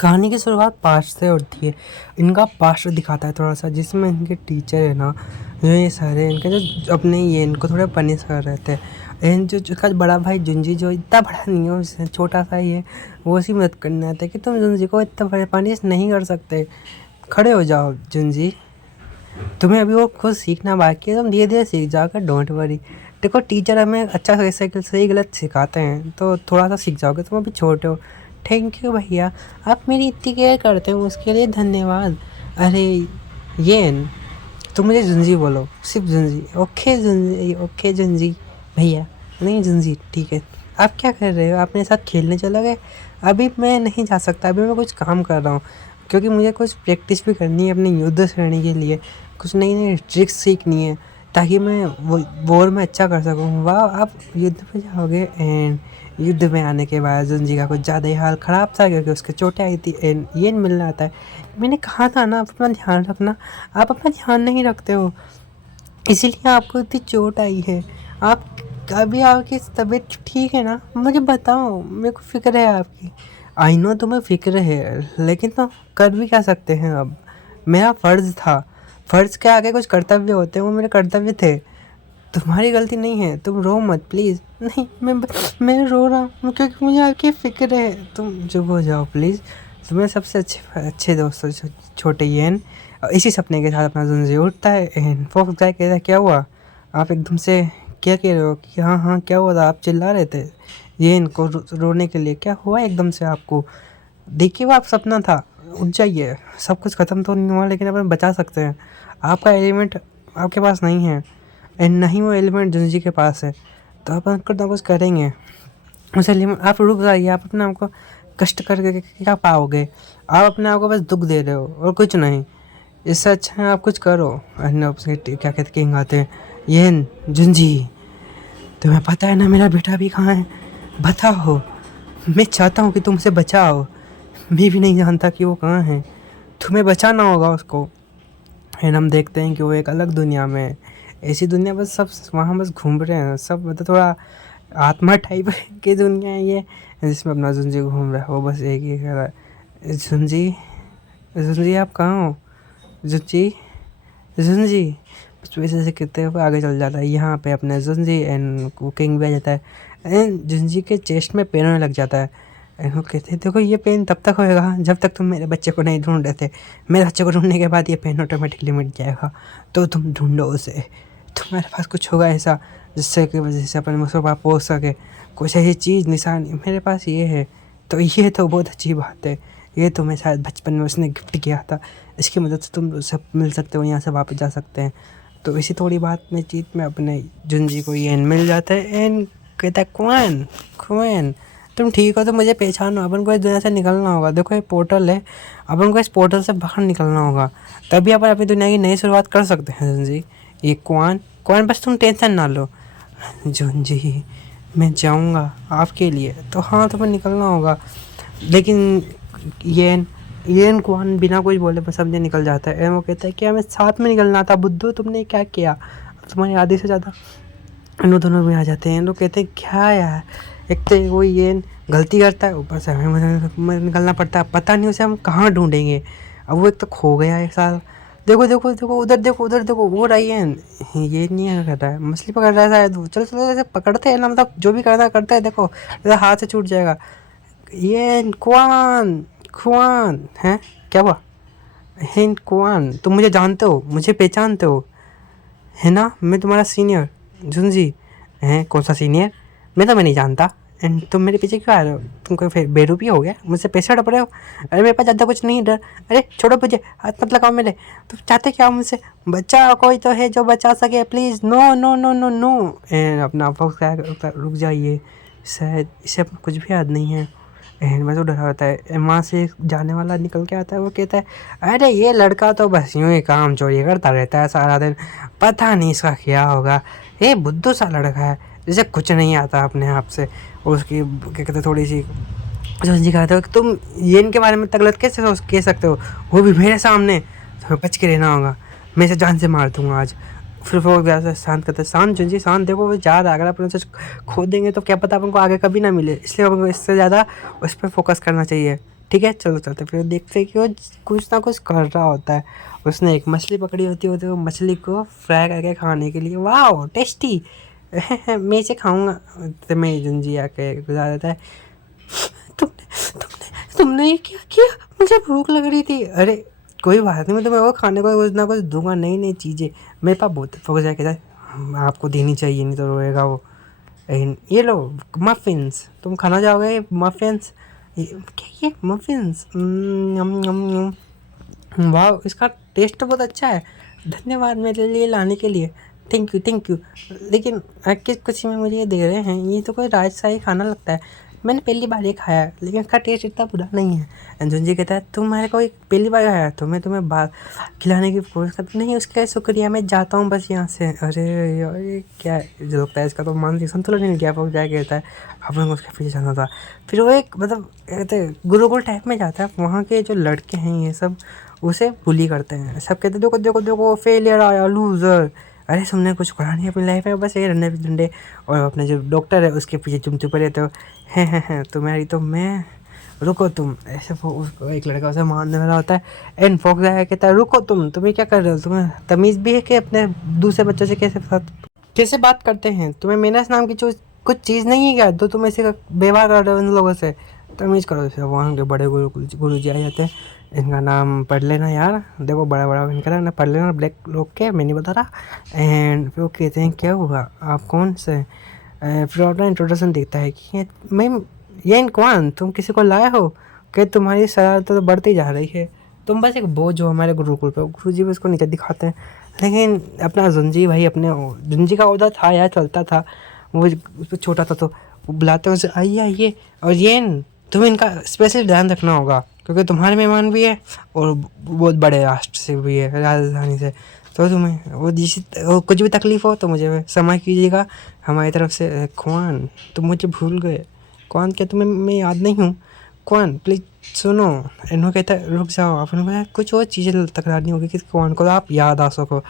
कहानी की शुरुआत पास्ट से होती है। इनका पास्ट दिखाता है थोड़ा सा, जिसमें इनके टीचर है ना, जो ये सारे इनके जो अपने ये इनको थोड़ा पनिश कर रहे थे। इन जो इसका बड़ा भाई जुंजी, जो इतना बड़ा नहीं है, उससे छोटा सा ही है, वो उसी मदद करने आता है कि तुम जुंजी को इतना बड़ा पनिश नहीं कर सकते, खड़े हो जाओ जुंजी, तुम्हें अभी वो खुद सीखना बाकी है, तुम धीरे धीरे सीख जाओगे, डोंट वरी। देखो टीचर हमें अच्छा सही गलत सिखाते हैं, तो थोड़ा सा सीख जाओगे, तुम अभी छोटे हो। थैंक यू भैया, आप मेरी इतनी केयर करते हो, उसके लिए धन्यवाद। अरे ये तुम मुझे जुंजी बोलो, सिर्फ जुंजी। ओके जुंजी, ओके जुंजी भैया, नहीं जुंजी ठीक है। आप क्या कर रहे हो, आप मेरे साथ खेलने चले गए? अभी मैं नहीं जा सकता, अभी मैं कुछ काम कर रहा हूँ, क्योंकि मुझे कुछ प्रैक्टिस भी करनी है अपनी युद्ध श्रेणी के लिए, कुछ नई नई ट्रिक्स सीखनी है, ताकि मैं वो वॉर में अच्छा कर सकूँ। वाह, आप युद्ध में जाओगे? एंड युद्ध में आने के बाद जुंजी का कुछ ज़्यादा ही हाल ख़राब था, क्योंकि उसके चोटें आई थी। एंड ये मिलने आता है। मैंने कहा था ना, अपना ध्यान रखना, आप अपना ध्यान नहीं रखते हो, इसीलिए आपको इतनी चोट आई है। आप अभी आपकी तबीयत ठीक है ना? मुझे बताओ, मेरे को फ़िक्र है आपकी। आई नो तुम्हें फ़िक्र है, लेकिन तो कर भी क्या सकते हैं अब। मेरा फ़र्ज़ था, फ़र्ज़ के आगे कुछ कर्तव्य होते हैं, वो मेरे कर्तव्य थे। तुम्हारी गलती नहीं है, तुम रो मत प्लीज़। नहीं, मैं रो रहा हूँ क्योंकि मुझे आपकी फ़िक्र है। तुम चुप हो जाओ प्लीज़। तुम्हें सबसे अच्छे दोस्त हो छोटे येन। इसी सपने के साथ अपना जुंजी उठता है एंड फोक्स गाय कहता है, क्या हुआ? आप एकदम से क्या कह रहे हो कि हाँ हाँ क्या हुआ था? आप चिल्ला रहे थे ये इनको रोने के लिए, क्या हुआ एकदम से आपको? देखिए वो आप सपना था, उठ जाइए। सब कुछ ख़त्म तो नहीं हुआ, लेकिन अपन बचा सकते हैं। आपका एलिमेंट आपके पास नहीं है, एंड नहीं वो एलिमेंट जुंजी के पास है, तो अपन कुछ ना कुछ करेंगे। उस एलिमेंट, आप रुक जाइए, आप अपने आप को कष्ट करके क्या पाओगे? आप अपने आप को बस दुख दे रहे हो और कुछ नहीं। इससे अच्छा है आप कुछ करो। क्या कहते किंग आते हैं, ये जुंजी तुम्हें पता है ना मेरा बेटा भी कहाँ है? बताओ, मैं चाहता हूँ कि तुम उसे बचाओ। मैं भी नहीं जानता कि वो कहाँ है, तुम्हें बचाना होगा उसको। एंड हम देखते हैं कि वो एक अलग दुनिया में है। ऐसी दुनिया बस सब वहाँ बस घूम रहे हैं सब, मतलब थोड़ा आत्मा टाइप की दुनिया है ये, जिसमें अपना जुंजी घूम रहा है। वो बस एक ही कह रहा है, जुंजी जुंजी आप कहाँ हो? जुंजी जुंजी बस वैसे से कहते हुए आगे चल जाता है। यहाँ पे अपने जुंजी एंड कुकिंग भी आ जाता है, एंड जुंजी के चेस्ट में पेन होने लग जाता है। एंड वो कहते हैं, देखो ये पेन तब तक होएगा जब तक तुम मेरे बच्चे को नहीं ढूंढ रहे थे। मेरे बच्चे को ढूंढने के बाद ये पेन ऑटोमेटिकली मिट जाएगा, तो तुम ढूंढो उसे। तुम्हारे पास कुछ होगा ऐसा जिससे की वजह से अपन उसके पास पहुँच सके, कुछ ऐसी चीज़ निशानी? मेरे पास ये है। तो ये तो बहुत अच्छी बात है, ये तुम्हें शायद बचपन में उसने गिफ्ट किया था, इसकी मदद से तुम सब मिल सकते हो, यहाँ से वापस जा सकते हैं। तो इसी थोड़ी बात में चीत में अपने जुंजी को ये मिल जाता है एंड कहता है, कुआन कुआन तुम ठीक हो तो मुझे पहचानो, अपन को इस दुनिया से निकलना होगा। देखो ये पोर्टल है, अपन को इस पोर्टल से बाहर निकलना होगा, तभी अपन अपनी दुनिया की नई शुरुआत कर सकते हैं। जुंजी, ये कुआन कुआन बस तुम टेंशन ना लो। जुंजी, मैं जाऊँगा आपके लिए, तो हाँ तुम्हें निकलना होगा। लेकिन ये कुआन बिना कुछ बोले बस समझे निकल जाता है। वो कहता है कि हमें साथ में निकलना था बुद्धू, तुमने क्या किया? तुम्हारी आधे से ज़्यादा इन दोनों में आ जाते हैं। लोग कहते हैं क्या यार, एक तो वो ये गलती करता है, ऊपर से हमें निकलना पड़ता है, पता नहीं उसे हम कहाँ ढूंढेंगे। अब वो एक तो खो गया एक साल। देखो देखो देखो उधर देखो, उधर देखो, वो रही है। ये नहीं कर रहा है, मछली पकड़ रहा है शायद वो। चलो चलो ऐसे पकड़ते हैं ना, मतलब जो भी करना करता है, देखो हाथ से छूट जाएगा। ये कुआन कुआन है, क्या हुआ? हिंद कुआन, तुम मुझे जानते हो, मुझे पहचानते हो है ना? मैं तुम्हारा सीनियर झुंझी। हैं? कौन सा सीनियर? मैं नहीं जानता। एंड तुम मेरे पीछे क्यों आ रहे हो? तुम कोई फिर बेरूपी हो गया? मुझसे पैसे हड़प रहे हो? अरे मेरे पास ज़्यादा कुछ नहीं डर। अरे छोड़ो मुझे, हाथ मत लगाओ मेरे। तुम चाहते क्या हो मुझसे? बच्चा कोई तो है जो बचा सके, please. No no no no no. And अपना रुक जाइए, शायद इसे कुछ भी याद नहीं है। एंड मैं तो डरा होता है। वहाँ से जाने वाला निकल के आता है, वो कहता है, अरे ये लड़का तो बस यूँ ही काम चोरी करता रहता है सारा दिन, पता नहीं इसका क्या होगा। ये बुद्धू सा लड़का है, जिसे कुछ नहीं आता अपने आप से। और उसकी क्या कहते थोड़ी सी जी कहते हो कि तुम ये इनके बारे में तगलत कैसे कह सकते हो, वो भी मेरे सामने। तुम्हें बच के रहना होगा, मैं इसे जान से मार दूंगा आज। फिर वो वैसे शांत करते हैं, शांत जुंजी शांत। देखो वो याद अगर अपन उसे खो देंगे तो क्या पता अपन को आगे कभी ना मिले, इसलिए अपन को इससे ज़्यादा उस पर फोकस करना चाहिए। ठीक है चलो चलते, फिर देखते हैं कि वो कुछ ना कुछ कर रहा होता है। उसने एक मछली पकड़ी होती है, वो मछली को फ्राई करके खाने के लिए, वाह टेस्टी मैं इसे खाऊंगा। तो मैं जुंजी आके गुजार देता है, तुमने तुमने तुमने ये क्या किया, मुझे भूख लग रही थी। अरे कोई बात नहीं, मैं तुम्हें वो खाने को कुछ ना कुछ दूंगा, नई नई चीज़ें। मेरे पास बहुत फोकस जाए कहता आपको देनी चाहिए, नहीं तो रोएगा वो। ये लो मफ़िन्स, तुम खाना चाहोगे मफ़िन्स? क्या ये मफ़िन्स? वाह इसका टेस्ट बहुत अच्छा है, धन्यवाद मेरे लिए लाने के लिए, थैंक यू थैंक यू। लेकिन किस खुशी में मुझे ये दे रहे हैं, ये तो कोई राजशाही खाना लगता है, मैंने पहली बार ये खाया है, लेकिन इसका टेस्ट इतना बुरा नहीं है। अंजुन जी कहता है तुम मेरे को पहली बार खाया तो मैं तुम्हें बात खिलाने की कोशिश करता नहीं, उसका शुक्रिया, मैं जाता हूँ बस यहाँ से। अरे यार ये क्या है, जो लगता है इसका तो मानसिक संतुलन ही नहीं गया। वो क्या कहता है अपन को उसके पीछे जाना था। फिर वो एक मतलब कहते गुरुकुल टाइप में जाता है, वहाँ के जो लड़के हैं ये सब उसे बुली करते हैं, सब कहते हैं देखो देखो देखो फेलियर आया, लूज़र। अरे तुमने कुछ करा नहीं अपनी लाइफ में, बस ये डंडे डंडे। और अपने जो डॉक्टर है उसके पीछे चुमचुप रहते हो, हैं तुम्हारी तो मैं, रुको तुम, ऐसे उसको एक लड़का उसे मारने वाला होता है। एंड फॉक्स आया कहता है रुको तुम्हें क्या कर रहे हो, तुम्हें तमीज़ भी है कि अपने दूसरे बच्चों से कैसे बात करते हैं, तुम्हें मेनस नाम की कुछ चीज़ नहीं है क्या, तो तुम ऐसे व्यवहार कर रहे हो उन लोगों से, तमीज़ करो। फिर वहाँ के बड़े गुरु जी आ जाते हैं, इनका नाम पढ़ लेना यार, देखो बड़ा बड़ा इनका ना पढ़ लेना, ब्लैक लोग के, मैं नहीं बता रहा। एंड फिर वो कहते हैं क्या हुआ, आप कौन से? फिर अपना इंट्रोडक्शन देखता है कि मैं ये कौन, तुम किसी को लाए हो कि तुम्हारी शरारत तो बढ़ती जा रही है, तुम बस एक बोझ हो हमारे गुरुकुल पे। गुरु जी भी उसको नीचे दिखाते हैं, लेकिन अपना जुंजी भाई, अपने जुंजी का उधर था यार, चलता था वो, उस पर छोटा था तो वो बुलाते हैं उसे, आइए आइए। और ये तुम्हें इनका स्पेशल ध्यान रखना होगा क्योंकि तुम्हारे मेहमान भी है और बहुत बड़े राष्ट्र से भी है, राजधानी से, तो तुम्हें वो कुछ भी तकलीफ़ हो तो मुझे समय कीजिएगा हमारी तरफ से। कौन, तुम मुझे भूल गए? कौन, क्या तुम्हें मैं याद नहीं हूँ? कौन, प्लीज़ सुनो। इन्होंने कहता है रुक जाओ, आपने बोला कुछ और चीज़ें तकरारनी होगी कि कौन को आप याद आ सको।